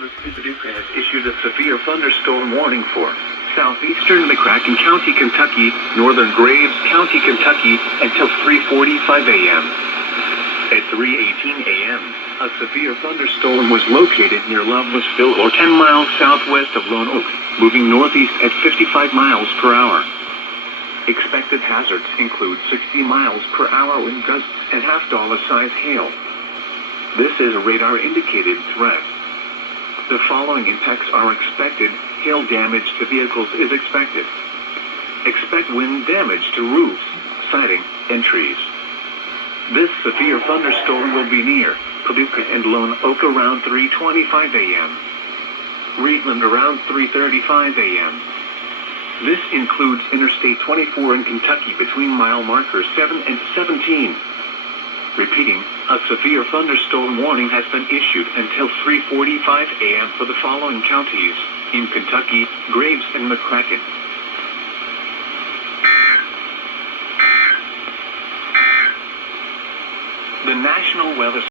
Service Paducah has issued a severe thunderstorm warning for southeastern McCracken County, Kentucky, northern Graves County, Kentucky, until 3:45 a.m. At 3:18 a.m., a severe thunderstorm was located near Lovelessville, or 10 miles southwest of Lone Oak, moving northeast at 55 miles per hour. Expected hazards include 60 miles per hour wind gusts and half-dollar-size hail. This is a radar-indicated threat. The following impacts are expected. Hail damage to vehicles is expected. Expect wind damage to roofs, siding, and trees. This severe thunderstorm will be near Paducah and Lone Oak around 3:25 a.m. Reedland around 3:35 a.m. This includes Interstate 24 in Kentucky between mile markers 7 and 17. Repeating, a severe thunderstorm warning has been issued until 3:45 a.m. for the following counties in Kentucky: Graves and McCracken. The National Weather